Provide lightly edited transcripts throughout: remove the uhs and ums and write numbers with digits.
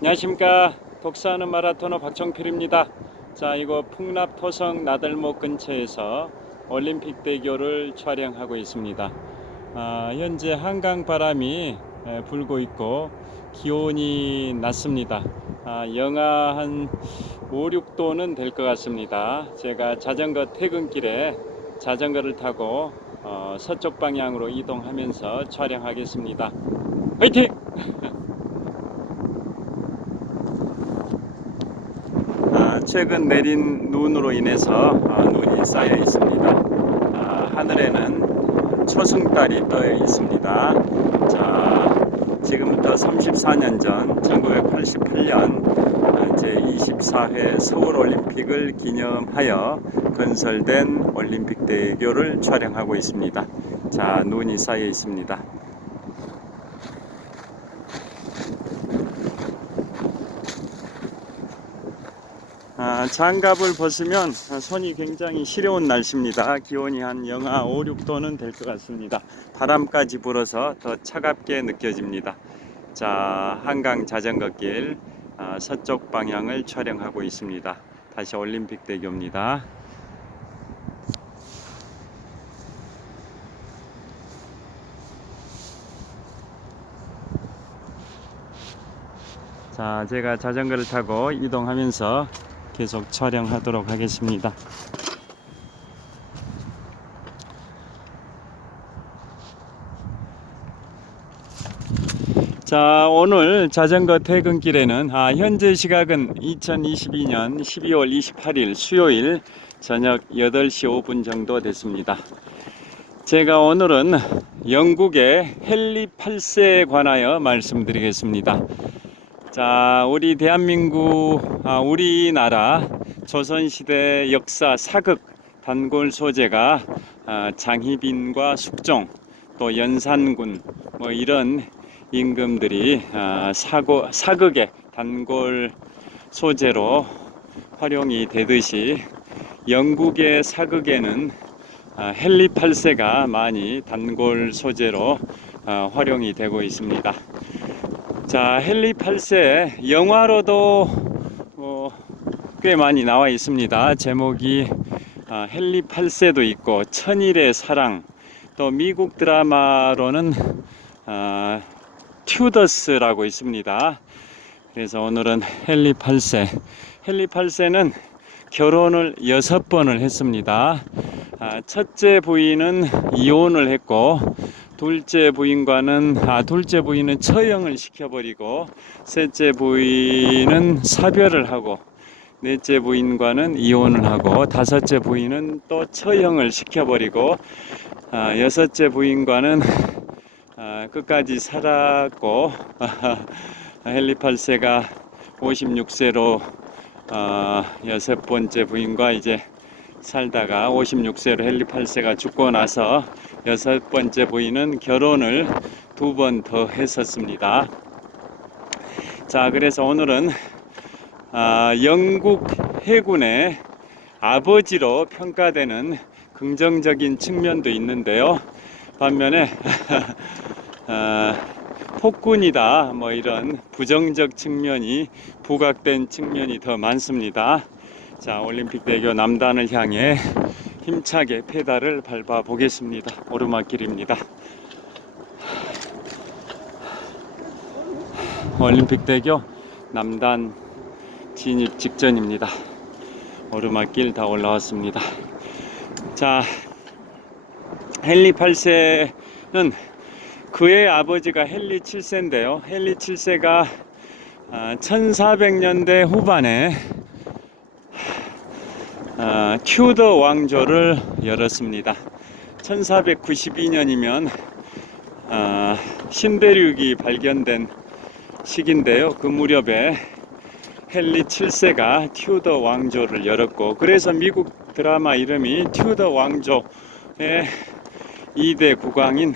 안녕하십니까. 독서하는 마라토너 박정필입니다. 자, 이거 풍납토성 나들목 근처에서 올림픽대교를 촬영하고 있습니다. 현재 한강 바람이 불고 있고 기온이 낮습니다. 영하 한 5, 6도는 될 것 같습니다. 제가 자전거 퇴근길에 자전거를 타고 서쪽 방향으로 이동하면서 촬영하겠습니다. 화이팅! 최근 내린 눈으로 인해서 눈이 쌓여 있습니다. 하늘에는 초승달이 떠 있습니다. 자, 지금부터 34년 전 1988년 제24회 서울올림픽을 기념하여 건설된 올림픽대교를 촬영하고 있습니다. 자, 눈이 쌓여 있습니다. 장갑을 벗으면 손이 굉장히 시려운 날씨입니다. 기온이 한 영하 5, 6도는 될 것 같습니다. 바람까지 불어서 더 차갑게 느껴집니다. 자, 한강 자전거길 서쪽 방향을 촬영하고 있습니다. 다시 올림픽대교입니다. 자, 제가 자전거를 타고 이동하면서 계속 촬영하도록 하겠습니다. 자, 오늘 자전거 퇴근길에는 현재 시각은 2022년 12월 28일 수요일 저녁 8시 5분 정도 됐습니다. 제가 오늘은 영국의 헨리 8세에 관하여 말씀드리겠습니다. 자, 우리 대한민국, 우리나라 조선시대 역사 사극 단골 소재가 장희빈과 숙종, 또 연산군 뭐 이런 임금들이 사극의 단골 소재로 활용이 되듯이 영국의 사극에는 헨리 8세가 많이 단골 소재로 활용이 되고 있습니다. 자, 헨리 8세 영화로도 꽤 많이 나와 있습니다. 제목이 헨리 8세도 있고 천일의 사랑, 또 미국 드라마로는 튜더스라고 있습니다. 그래서 오늘은 헨리 8세. 헨리 8세는 결혼을 6번을 했습니다. 첫째 부인은 이혼을 했고, 둘째 부인은 처형을 시켜버리고, 셋째 부인은 사별을 하고, 넷째 부인과는 이혼을 하고, 다섯째 부인은 또 처형을 시켜버리고, 여섯째 부인과는 끝까지 살았고, 헨리 8세가 56세로 여섯 번째 부인과 이제 살다가 56세로 헨리 8세가 죽고 나서 여섯 번째 부인은 결혼을 2번 더 했었습니다. 자, 그래서 오늘은 영국 해군의 아버지로 평가되는 긍정적인 측면도 있는데요. 반면에 폭군이다 뭐 이런 부정적 측면이 부각된 측면이 더 많습니다. 자, 올림픽대교 남단을 향해 힘차게 페달을 밟아 보겠습니다. 오르막길입니다. 올림픽대교 남단 진입 직전입니다. 오르막길 다 올라왔습니다. 자, 헨리 8세는 그의 아버지가 헨리 7세인데요. 헨리 7세가 1400년대 후반에 튜더 왕조를 열었습니다. 1492년이면 신대륙이 발견된 시기인데요. 그 무렵에 헨리 7세가 튜더 왕조를 열었고, 그래서 미국 드라마 이름이 튜더 왕조의 2대 국왕인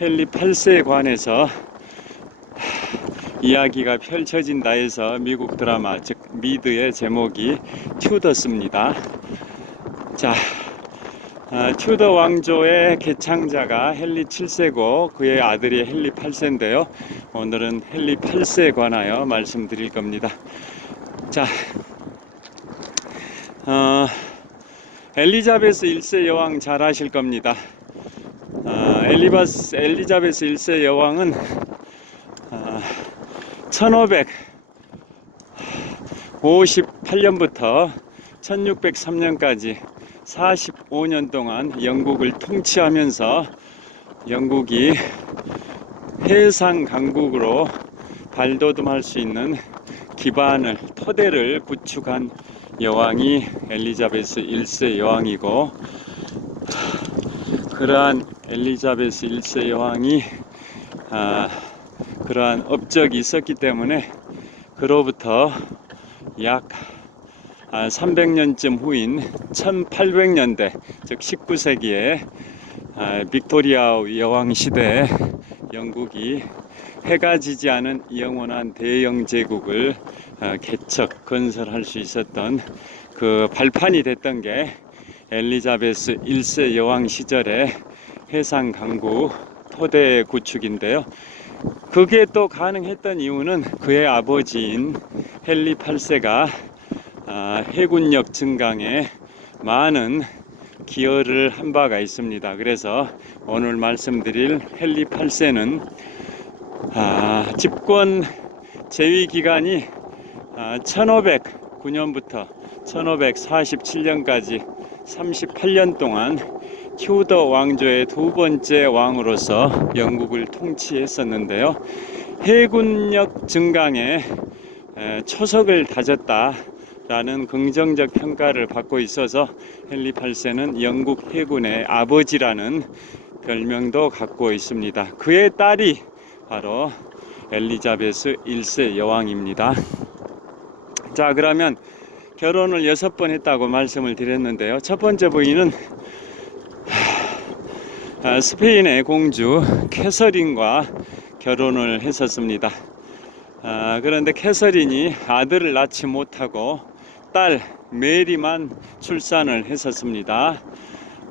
헨리 8세에 관해서 이야기가 펼쳐진다 해서 미국 드라마, 즉 미드의 제목이 튜더스입니다. 자, 튜더 왕조의 개창자가 헨리 7세고 그의 아들이 헨리 8세인데요. 오늘은 헨리 8세에 관하여 말씀드릴 겁니다. 자, 엘리자베스 1세 여왕 잘 아실 겁니다. 엘리자베스 1세 여왕은 1558년부터 1603년까지 45년 동안 영국을 통치하면서 영국이 해상 강국으로 발돋움할 수 있는 기반을, 토대를 구축한 여왕이 엘리자베스 1세 여왕이고, 그러한 엘리자베스 1세 여왕이 그러한 업적이 있었기 때문에 그로부터 약 300년쯤 후인 1800년대, 즉 19세기에 빅토리아 여왕 시대에 영국이 해가 지지 않은 영원한 대영 제국을 건설할 수 있었던 그 발판이 됐던 게 엘리자베스 1세 여왕 시절의 해상 강국 토대 구축인데요. 그게 또 가능했던 이유는 그의 아버지인 헨리 8세가 해군력 증강에 많은 기여를 한 바가 있습니다. 그래서 오늘 말씀드릴 헨리 8세는 집권 재위 기간이 1509년부터 1547년까지 38년 동안 튜더 왕조의 두 번째 왕으로서 영국을 통치했었는데요. 해군력 증강에 초석을 다졌다라는 긍정적 평가를 받고 있어서 헨리 8세는 영국 해군의 아버지라는 별명도 갖고 있습니다. 그의 딸이 바로 엘리자베스 1세 여왕입니다. 자, 그러면 결혼을 6번 했다고 말씀을 드렸는데요. 첫 번째 부인은 스페인의 공주 캐서린과 결혼을 했었습니다. 그런데 캐서린이 아들을 낳지 못하고 딸 메리만 출산을 했었습니다.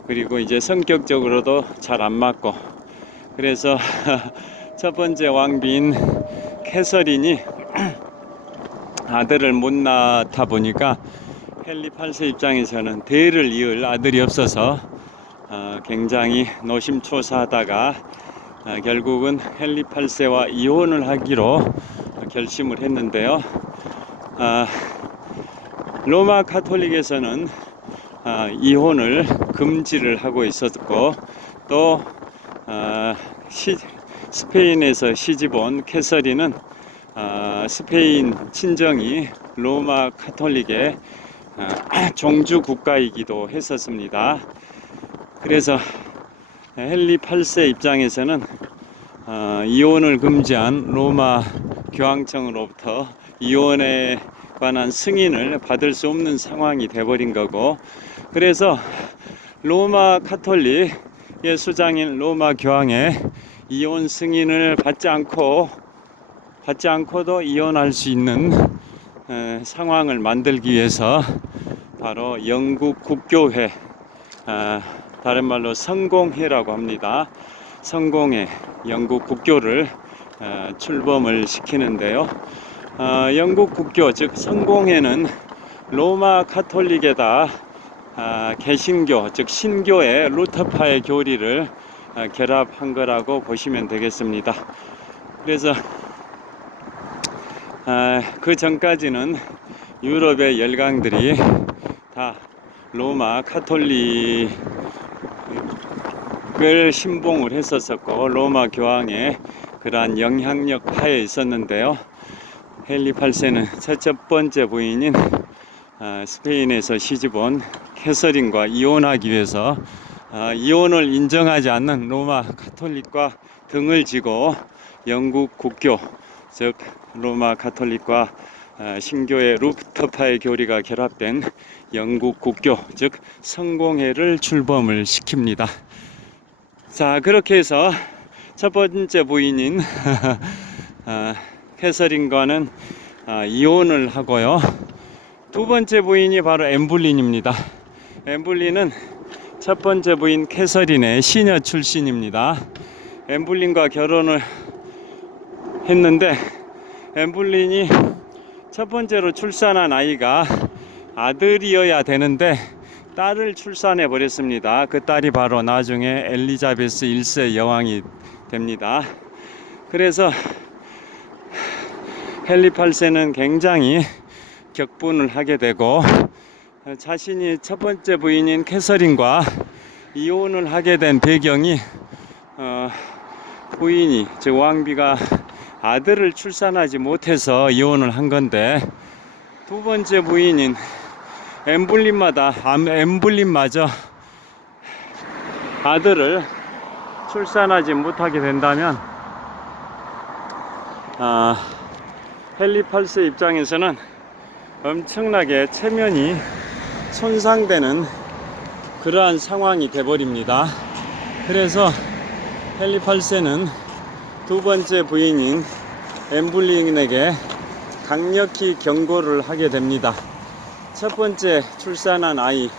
그리고 이제 성격적으로도 잘 안 맞고, 그래서 첫 번째 왕비인 캐서린이 아들을 못 낳다 보니까 헨리 8세 입장에서는 대를 이을 아들이 없어서 굉장히 노심초사하다가 결국은 헨리 8세와 이혼을 하기로 결심을 했는데요. 로마 가톨릭에서는 이혼을 금지를 하고 있었고, 또 스페인에서 시집온 캐서린은 스페인 친정이 로마 가톨릭의 종주 국가이기도 했었습니다. 그래서 헨리 8세 입장에서는 이혼을 금지한 로마 교황청으로부터 이혼에 관한 승인을 받을 수 없는 상황이 돼버린 거고, 그래서 로마 가톨릭의 수장인 로마 교황의 이혼 승인을 받지 않고도 이혼할 수 있는 상황을 만들기 위해서 바로 영국 국교회, 다른 말로 성공회라고 합니다. 성공회, 영국 국교를 출범을 시키는데요. 영국 국교, 즉 성공회는 로마 가톨릭에다 개신교, 즉 신교의 루터파의 교리를 결합한 거라고 보시면 되겠습니다. 그래서 그 전까지는 유럽의 열강들이 다 로마 가톨릭을 신봉을 했었고 로마 교황의 그러한 영향력 하에 있었는데요. 헨리 8세는 첫 번째 부인인 스페인에서 시집온 캐서린과 이혼하기 위해서 이혼을 인정하지 않는 로마 가톨릭과 등을 지고 영국 국교, 즉 로마 가톨릭과 신교의 루터파의 교리가 결합된 영국 국교, 즉 성공회를 출범을 시킵니다. 자, 그렇게 해서 첫 번째 부인인 캐서린과는 이혼을 하고요. 두 번째 부인이 바로 엠블린입니다. 엠블린은 첫 번째 부인 캐서린의 시녀 출신입니다. 엠블린과 결혼을 했는데 엠블린이 첫 번째로 출산한 아이가 아들이어야 되는데 딸을 출산해 버렸습니다. 그 딸이 바로 나중에 엘리자베스 1세 여왕이 됩니다. 그래서 헨리 8세는 굉장히 격분을 하게 되고 자신이 첫 번째 부인인 캐서린과 이혼을 하게 된 배경이 부인이 즉 왕비가 아들을 출산하지 못해서 이혼을 한 건데 두 번째 부인인 엠블린마저 아들을 출산하지 못하게 된다면 헨리 8세 입장에서는 엄청나게 체면이 손상되는 그러한 상황이 되어버립니다. 그래서 헨리 8세는 두 번째 부인인 엠블린에게 강력히 경고를 하게 됩니다. 첫 번째 출산한 아이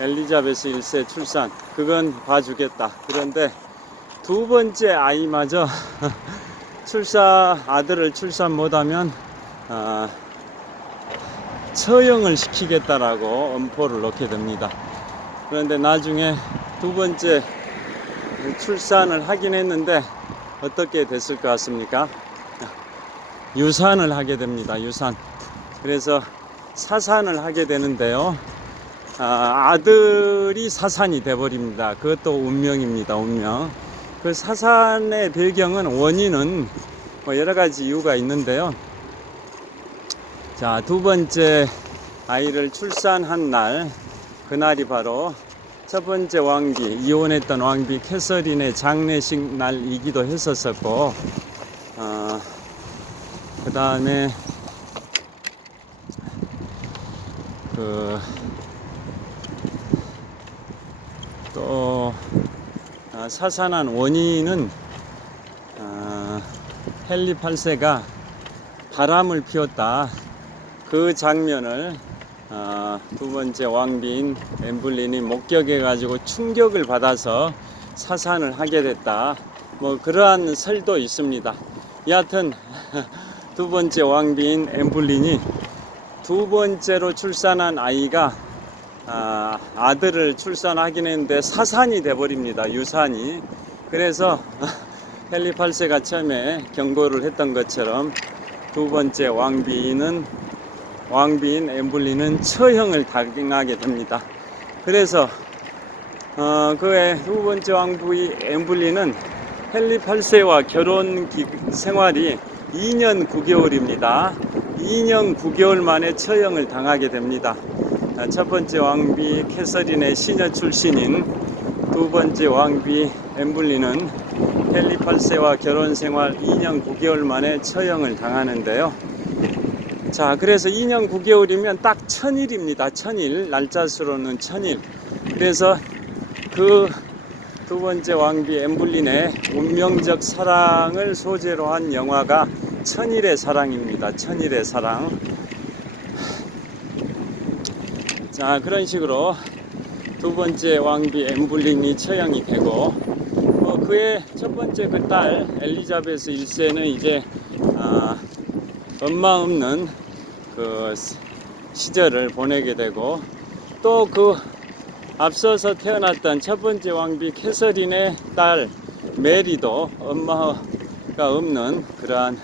엘리자베스 1세 출산 그건 봐주겠다. 그런데 두 번째 아이마저 아들을 출산 못하면 처형을 시키겠다라고 엄포를 놓게 됩니다. 그런데 나중에 두 번째 출산을 하긴 했는데 어떻게 됐을 것 같습니까? 유산을 하게 됩니다. 유산. 그래서 사산을 하게 되는데요. 아들이 사산이 돼버립니다. 그것도 운명입니다. 운명. 그 사산의 배경은 원인은 여러 가지 이유가 있는데요. 자, 두 번째 아이를 출산한 날, 그날이 바로 첫 번째 왕비, 이혼했던 왕비 캐서린의 장례식 날이기도 했었고, 그 다음에 또 사산한 원인은 헨리 8세가 바람을 피웠다. 그 장면을 두 번째 왕비인 엠블린이 목격해 가지고 충격을 받아서 사산을 하게 됐다. 뭐 그러한 설도 있습니다. 여하튼 두 번째 왕비인 엠블린이 두 번째로 출산한 아이가 아들을 출산하긴 했는데 사산이 돼버립니다. 유산이. 그래서 헨리 8세가 처음에 경고를 했던 것처럼 두 번째 왕비인 엠블린은 처형을 당하게 됩니다. 그래서 그의 두 번째 왕비 엠블린은 헨리 8세와 결혼 생활이 2년 9개월입니다. 2년 9개월 만에 처형을 당하게 됩니다. 첫 번째 왕비 캐서린의 시녀 출신인 두 번째 왕비 엠블린은 헨리 8세와 결혼 생활 2년 9개월 만에 처형을 당하는데요. 자, 그래서 2년 9개월이면 딱 1000일입니다. 1000일, 날짜수로는 1000일. 그래서 그 두 번째 왕비 엠블린의 운명적 사랑을 소재로 한 영화가 1000일의 사랑입니다. 1000일의 사랑. 자, 그런 식으로 두 번째 왕비 엠블린이 처형이 되고 그의 첫 번째 그 딸 엘리자베스 1세는 이제 엄마 없는 그 시절을 보내게 되고 또 그 앞서서 태어났던 첫 번째 왕비 캐서린의 딸 메리도 엄마가 없는 그러한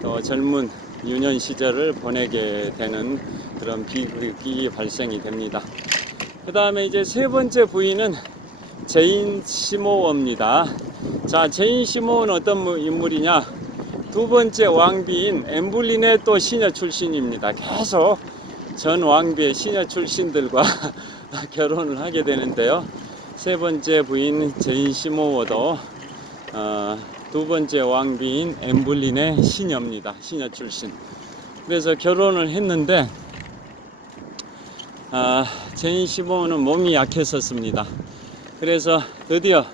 또 젊은 유년 시절을 보내게 되는 그런 비극이 발생이 됩니다. 그 다음에 이제 세 번째 부인은 제인 시모어입니다. 자, 제인 시모어는 어떤 인물이냐? 두 번째 왕비인 엠블린의 또 시녀 출신입니다. 계속 전 왕비의 시녀 출신들과 결혼을 하게 되는데요. 세 번째 부인 제인 시모어도 두 번째 왕비인 엠블린의 시녀입니다. 시녀 출신. 그래서 결혼을 했는데 제인 시모어는 몸이 약했었습니다. 그래서 드디어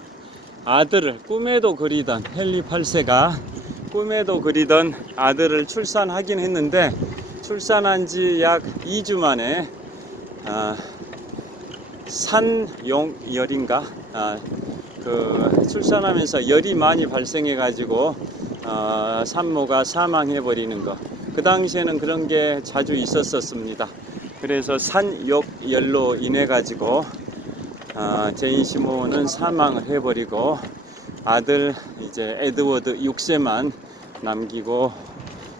아들을 꿈에도 그리던 헨리 8세가 꿈에도 그리던 아들을 출산하긴 했는데 출산한 지 약 2주 만에 산용열인가? 그 출산하면서 열이 많이 발생해 가지고 산모가 사망해 버리는 거. 그 당시에는 그런 게 자주 있었습니다. 그래서 산욕열로 인해 가지고 제인 시모는 사망을 해버리고 아들 이제 에드워드 6세만 남기고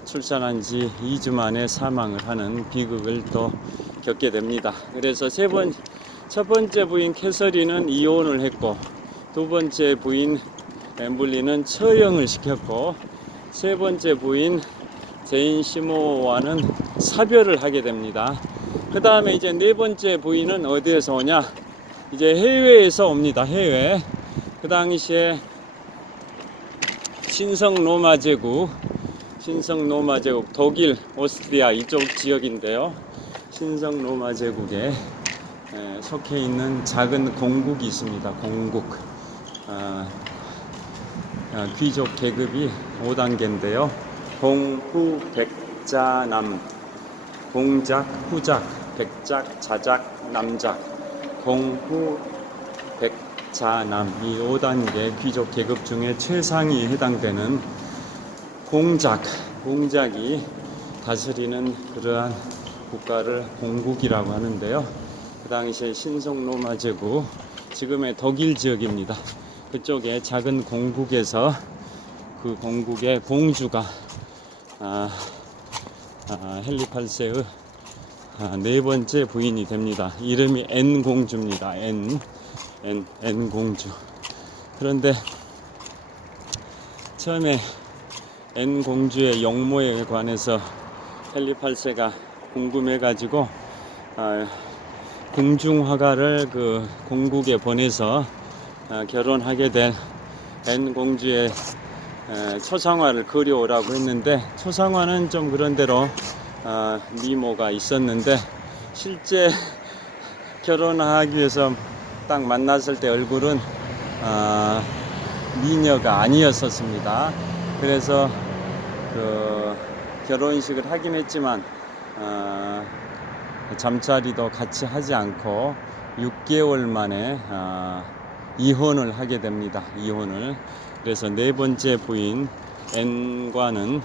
출산한 지 2주 만에 사망을 하는 비극을 또 겪게 됩니다. 그래서 첫 번째 부인 캐서린은 이혼을 했고, 두 번째 부인 엠블리는 처형을 시켰고, 세 번째 부인 제인 시모와는 사별을 하게 됩니다. 그 다음에 이제 네 번째 부인은 어디에서 오냐? 이제 해외에서 옵니다. 해외. 그 당시에 신성 로마 제국 독일, 오스트리아 이쪽 지역인데요. 신성 로마 제국에 속해 있는 작은 공국이 있습니다. 공국. 귀족 계급이 5단계인데요. 공후, 백자남, 공작, 후작, 백작, 자작, 남작, 공후, 백자남, 이 5단계 귀족 계급 중에 최상위에 해당되는 공작이 다스리는 그러한 국가를 공국이라고 하는데요. 그 당시에 신성 로마 제국, 지금의 독일 지역입니다. 그쪽에 작은 공국에서 그 공국의 공주가 헨리 8세의 네 번째 부인이 됩니다. 이름이 앤 공주입니다. 앤 공주. 그런데 처음에 앤 공주의 용모에 관해서 헨리 8세가 궁금해가지고 궁중화가를 그 공국에 보내서 결혼하게 된 앤 공주의 초상화를 그려오라고 했는데, 초상화는 좀 그런대로 미모가 있었는데 실제 결혼하기 위해서 딱 만났을 때 얼굴은 미녀가 아니었었습니다. 그래서 그 결혼식을 하긴 했지만 잠자리도 같이 하지 않고 6개월 만에 이혼을 하게 됩니다. 이혼을. 그래서 네 번째 부인 앤과는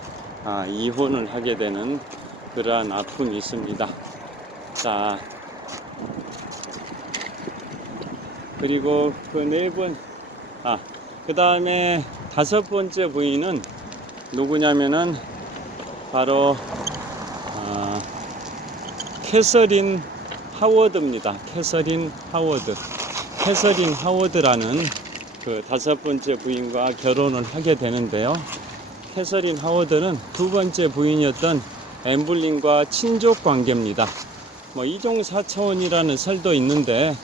이혼을 하게 되는 그러한 아픔이 있습니다. 자, 그리고 그 다음에 다섯 번째 부인은 누구냐면은 바로 캐서린 하워드입니다. 캐서린 하워드라는 그 다섯 번째 부인과 결혼을 하게 되는데요. 캐서린 하워드는 두 번째 부인이었던 엠블린과 친족 관계입니다. 뭐 이종 사차원이라는 설도 있는데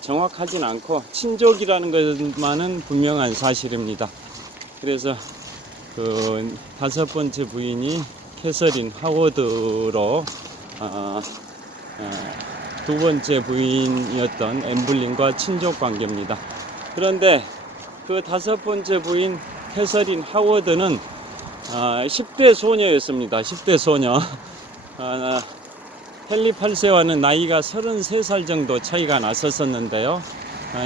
정확하진 않고 친족이라는 것만은 분명한 사실입니다. 그래서 그 다섯 번째 부인이 캐서린 하워드로 두 번째 부인이었던 엠블린과 친족 관계입니다. 그런데 그 다섯 번째 부인 캐서린 하워드는 10대 소녀였습니다. 10대 소녀. 헨리 8세와는 나이가 33살 정도 차이가 났었는데요.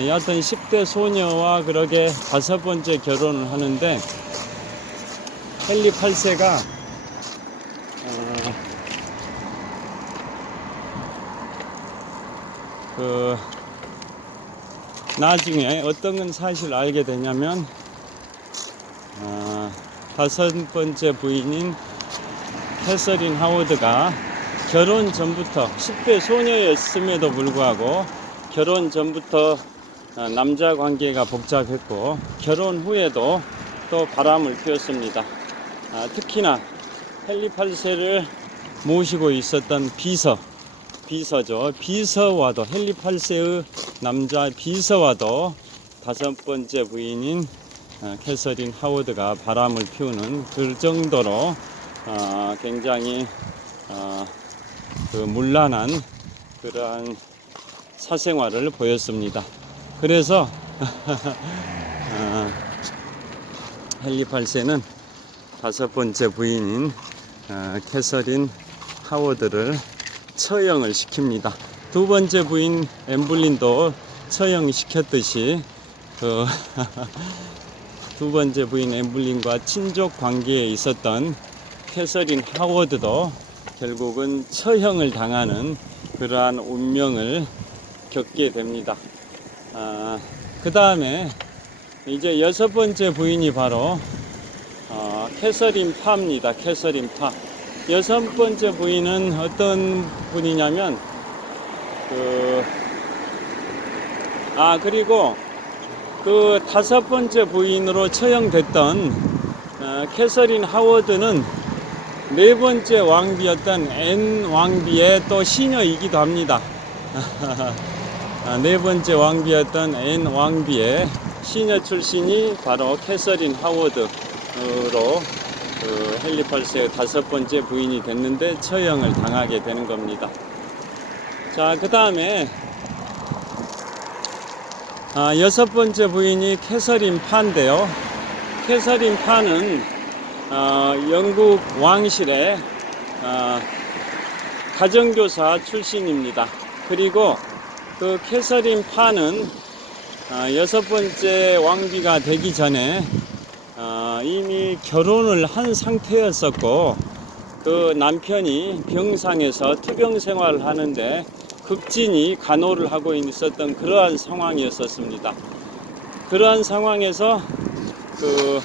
여하튼 10대 소녀와 그렇게 다섯 번째 결혼을 하는데, 헨리 8세가 나중에 어떤 사실을 알게 되냐면 다섯 번째 부인인 캐서린 하워드가 결혼 전부터 10대 소녀였음에도 불구하고 결혼 전부터 남자 관계가 복잡했고, 결혼 후에도 또 바람을 피웠습니다. 특히나 헨리 8세를 모시고 있었던 비서와도 헨리 8세의 남자 비서와도 다섯 번째 부인인 캐서린 하워드가 바람을 피우는 그 정도로 굉장히 그 문란한 그러한 사생활을 보였습니다. 그래서 헨리 8세는 다섯 번째 부인인 캐서린 하워드를 처형을 시킵니다. 두 번째 부인 엠블린도 처형시켰듯이 그 두 번째 부인 엠블린과 친족 관계에 있었던 캐서린 하워드도 결국은 처형을 당하는 그러한 운명을 겪게 됩니다. 그 다음에 이제 여섯 번째 부인이 바로 캐서린 파입니다. 캐서린 파. 여섯 번째 부인은 어떤 분이냐면 그리고 그 다섯 번째 부인으로 처형됐던 캐서린 하워드는 네 번째 왕비였던 앤 왕비의 또 시녀이기도 합니다. 네 번째 왕비였던 앤 왕비의 시녀 출신이 바로 캐서린 하워드로 헨리 8세의 다섯 번째 부인이 됐는데 처형을 당하게 되는 겁니다. 자, 그 다음에 여섯 번째 부인이 캐서린 파인데요. 캐서린 파는 영국 왕실의 가정교사 출신입니다. 그리고 그 캐서린 파는 여섯 번째 왕비가 되기 전에 이미 결혼을 한 상태였었고, 그 남편이 병상에서 투병 생활을 하는데 극진히 간호를 하고 있었던 그러한 상황이었습니다. 그러한 상황에서 그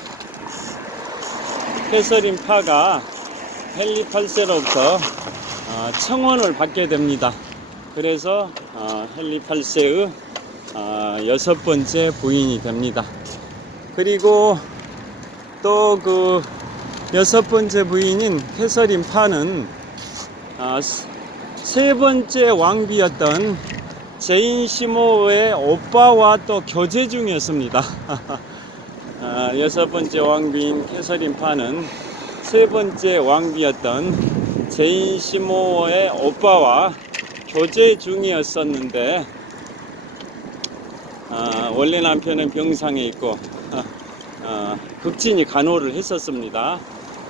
캐서린 파가 헨리 8세로부터 청혼을 받게 됩니다. 그래서 헨리 8세의 여섯 번째 부인이 됩니다. 그리고 또 그 여섯 번째 부인인 캐서린 파는 세 번째 왕비였던 제인 시모의 오빠와 또 교제 중이었습니다. 여섯 번째 왕비인 캐서린 파는 세 번째 왕비였던 제인 시모의 오빠와 교제 중이었었는데 원래 남편은 병상에 있고 극진히 간호를 했었습니다.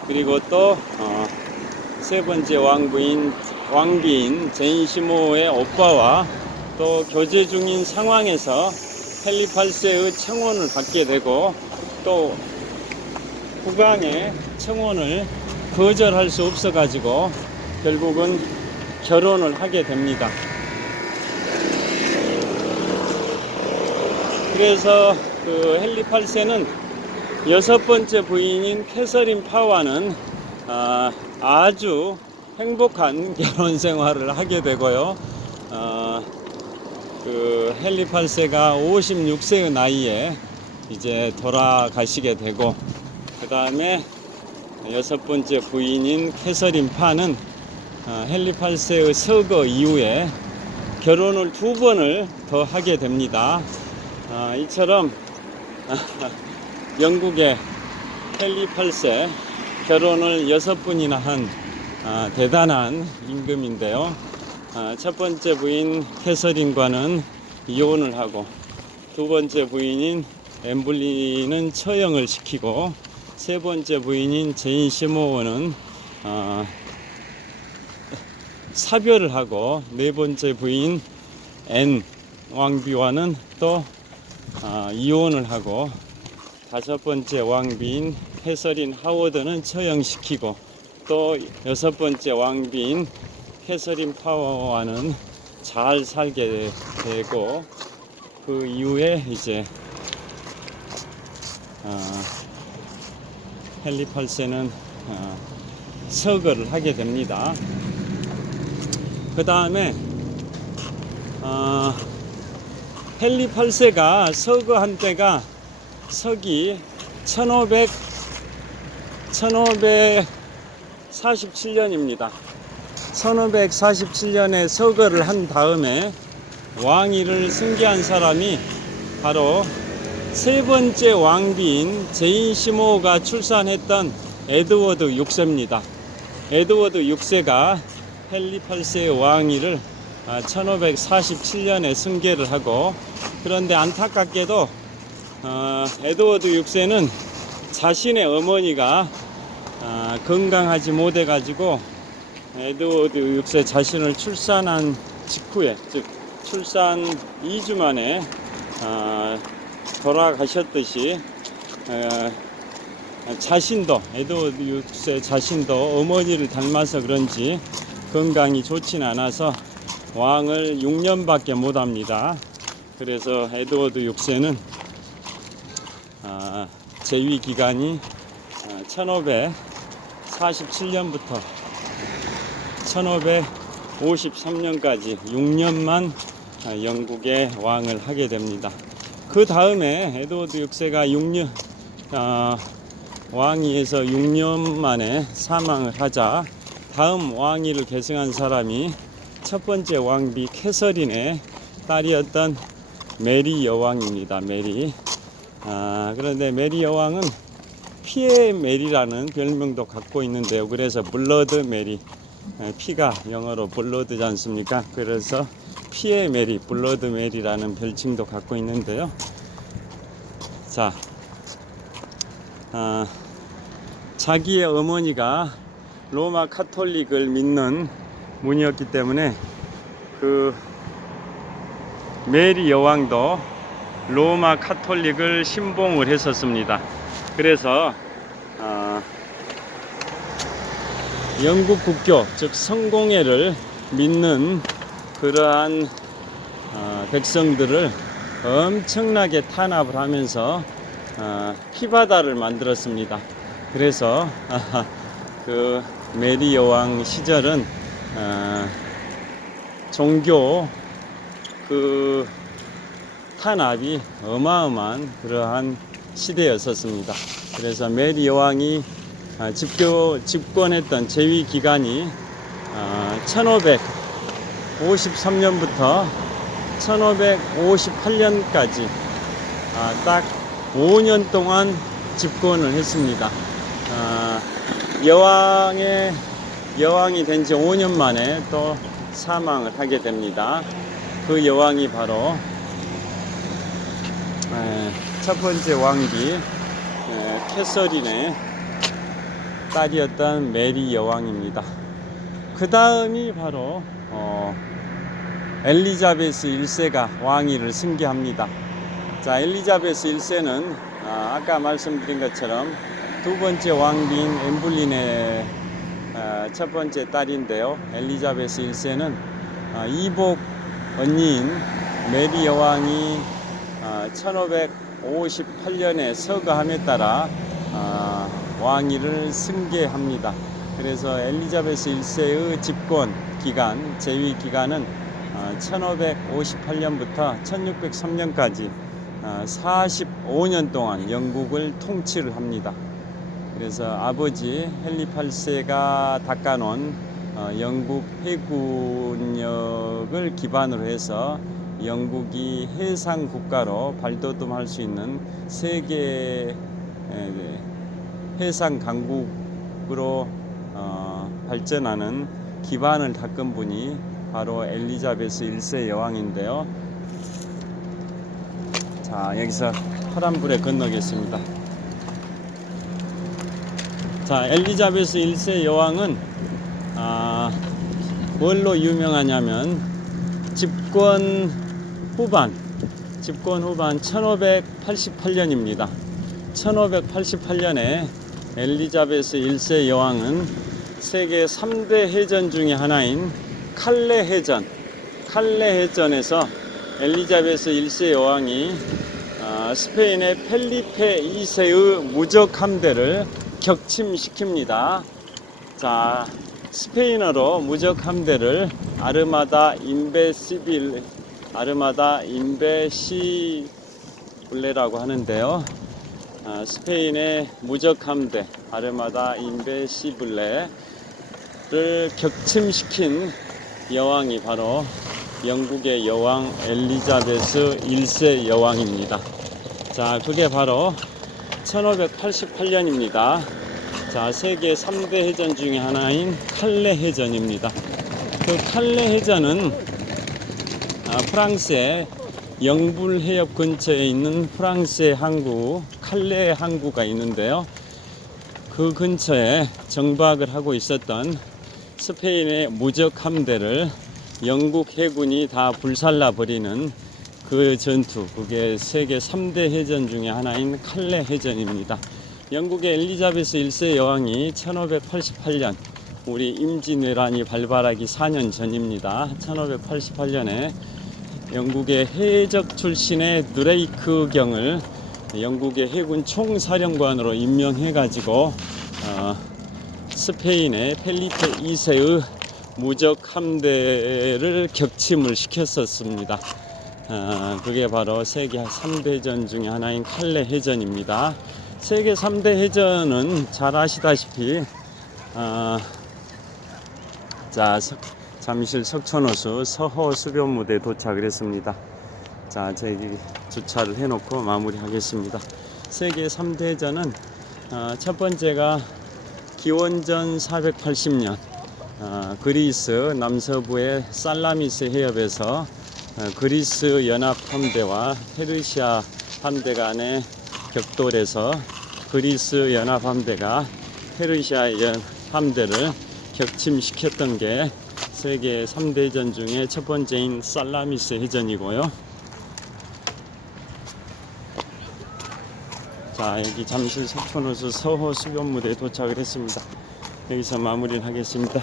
그리고 또 세 번째 왕비인 제인 시모의 오빠와 또 교제 중인 상황에서 헨리 8세의 청혼을 받게 되고, 또 국왕의 청혼을 거절할 수 없어 가지고 결국은 결혼을 하게 됩니다. 그래서 그 헨리 8세는 여섯 번째 부인인 캐서린 파와는 아주 행복한 결혼 생활을 하게 되고요. 그 헨리 8세가 56세의 나이에 이제 돌아가시게 되고, 그 다음에 여섯 번째 부인인 캐서린 파는 헨리 8세의 서거 이후에 결혼을 두 번을 더 하게 됩니다. 이처럼 영국의 헨리 8세 결혼을 여섯 번이나 한 대단한 임금인데요. 첫 번째 부인 캐서린과는 이혼을 하고, 두 번째 부인인 엠블린은 처형을 시키고, 세 번째 부인인 제인 시모어는 사별을 하고, 네 번째 부인 앤 왕비와는 또 이혼을 하고, 다섯 번째 왕비인 캐서린 하워드는 처형시키고, 또 여섯 번째 왕비인 캐서린 파워와는 잘 살게 되고, 그 이후에 이제 헨리 8세는 서거를 하게 됩니다. 그 다음에 헨리 8세가 서거한 때가 서기 1547년입니다. 1547년에 서거를 한 다음에 왕위를 승계한 사람이 바로 세 번째 왕비인 제인 시모가 출산했던 에드워드 6세입니다. 에드워드 6세가 헨리 8세의 왕위를 1547년에 승계를 하고, 그런데 안타깝게도 에드워드 6세는 자신의 어머니가 건강하지 못해 가지고 에드워드 6세 자신을 출산한 직후에, 즉 출산 2주 만에 돌아가셨듯이 자신도, 에드워드 6세 자신도 어머니를 닮아서 그런지 건강이 좋지는 않아서 왕을 6년밖에 못합니다. 그래서 에드워드 6세는 재위 기간이 1547년부터 1553년까지 6년만 영국의 왕을 하게 됩니다. 그 다음에 에드워드 6세가 6년 왕위에서 6년 만에 사망을 하자 다음 왕위를 계승한 사람이 첫 번째 왕비 캐서린의 딸이었던 메리 여왕입니다. 메리. 그런데 메리 여왕은 피의 메리라는 별명도 갖고 있는데요. 그래서 블러드 메리, 피가 영어로 블러드지 않습니까? 그래서 피의 메리, 블러드 메리라는 별칭도 갖고 있는데요. 자, 자기의 어머니가 로마 카톨릭을 믿는 분이었기 때문에 그 메리 여왕도 로마 카톨릭을 신봉을 했었습니다. 그래서 영국 국교, 즉 성공회를 믿는 그러한 백성들을 엄청나게 탄압을 하면서 피바다를 만들었습니다. 그래서 그 메리 여왕 시절은 종교 그 탄압이 어마어마한 그러한 시대였었습니다. 그래서 메리 여왕이 집권했던 재위 기간이 1553년부터 1558년까지 딱 5년 동안 집권을 했습니다. 여왕이 된 지 5년 만에 또 사망을 하게 됩니다. 그 여왕이 바로 첫 번째 왕비 캐서린의 딸이었던 메리 여왕입니다. 그 다음이 바로 엘리자베스 1세가 왕위를 승계합니다. 자, 엘리자베스 1세는 아까 말씀드린 것처럼 두 번째 왕비인 엠블린의 첫 번째 딸인데요. 엘리자베스 1세는 이복 언니인 메리 여왕이 1558년에 서거함에 따라 왕위를 승계합니다. 그래서 엘리자베스 1세의 집권 기간, 재위 기간은 1558년부터 1603년까지 45년 동안 영국을 통치를 합니다. 그래서 아버지 헨리 8세가 닦아놓은 영국 해군력을 기반으로 해서 영국이 해상 국가로 발돋움할 수 있는 세계 해상 강국으로 발전하는 기반을 닦은 분이 바로 엘리자베스 1세 여왕인데요. 자, 여기서 파란불에 건너겠습니다. 자, 엘리자베스 1세 여왕은 뭘로 유명하냐면 집권 후반 1588년입니다. 1588년에 엘리자베스 1세 여왕은 세계 3대 해전 중에 하나인 칼레 해전에서 엘리자베스 1세 여왕이 스페인의 펠리페 2세의 무적 함대를 격침시킵니다. 자, 스페인어로 무적 함대를 아르마다 인베시블레라고 하는데요. 스페인의 무적 함대 아르마다 인베시블레를 격침시킨 여왕이 바로 영국의 여왕 엘리자베스 1세 여왕입니다. 자, 그게 바로 1588년입니다. 자, 세계 3대 해전 중에 하나인 칼레 해전입니다. 그 칼레 해전은 프랑스의 영불 해협 근처에 있는 프랑스의 항구 칼레 항구가 있는데요. 그 근처에 정박을 하고 있었던 스페인의 무적 함대를 영국 해군이 다 불살라 버리는 그 전투, 그게 세계 3대 해전 중에 하나인 칼레 해전입니다. 영국의 엘리자베스 1세 여왕이 1588년, 우리 임진왜란이 발발하기 4년 전입니다. 1588년에 영국의 해적 출신의 드레이크 경을 영국의 해군 총사령관으로 임명해 가지고 스페인의 펠리페 2세의 무적 함대를 격침을 시켰었습니다. 그게 바로 세계 3대 해전 중에 하나인 칼레 해전입니다. 세계 3대 해전은 잘 아시다시피 자, 잠실 석촌호수 서호 수변무대에 도착을 했습니다. 자, 저희 주차를 해놓고 마무리하겠습니다. 세계 3대 해전은 첫 번째가 기원전 480년 그리스 남서부의 살라미스 해협에서 그리스 연합 함대와 페르시아 함대 간의 격돌에서 그리스 연합 함대가 페르시아 함대를 격침시켰던 게 세계 3대 해전 중에 첫 번째인 살라미스 해전이고요. 자, 여기 잠실 석촌호수 서호 수변무대에 도착을 했습니다. 여기서 마무리를 하겠습니다.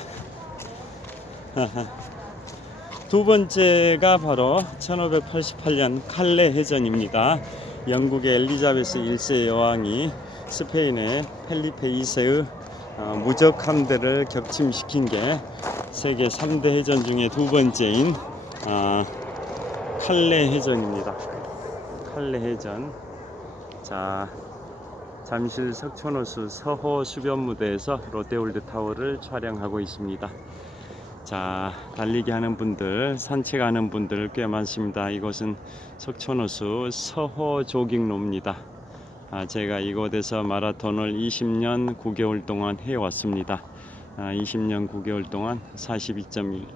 두 번째가 바로 1588년 칼레 해전입니다. 영국의 엘리자베스 1세 여왕이 스페인의 펠리페 2세의 무적 함대를 격침시킨 게 세계 3대 해전 중에 두 번째인 칼레 해전입니다. 칼레 해전. 자, 잠실 석촌호수 서호 수변무대에서 롯데월드타워를 촬영하고 있습니다. 자, 달리기 하는 분들, 산책하는 분들 꽤 많습니다. 이곳은 석촌호수 서호 조깅로입니다. 제가 이곳에서 마라톤을 20년 9개월 동안 해왔습니다. 20년 9개월 동안 42.1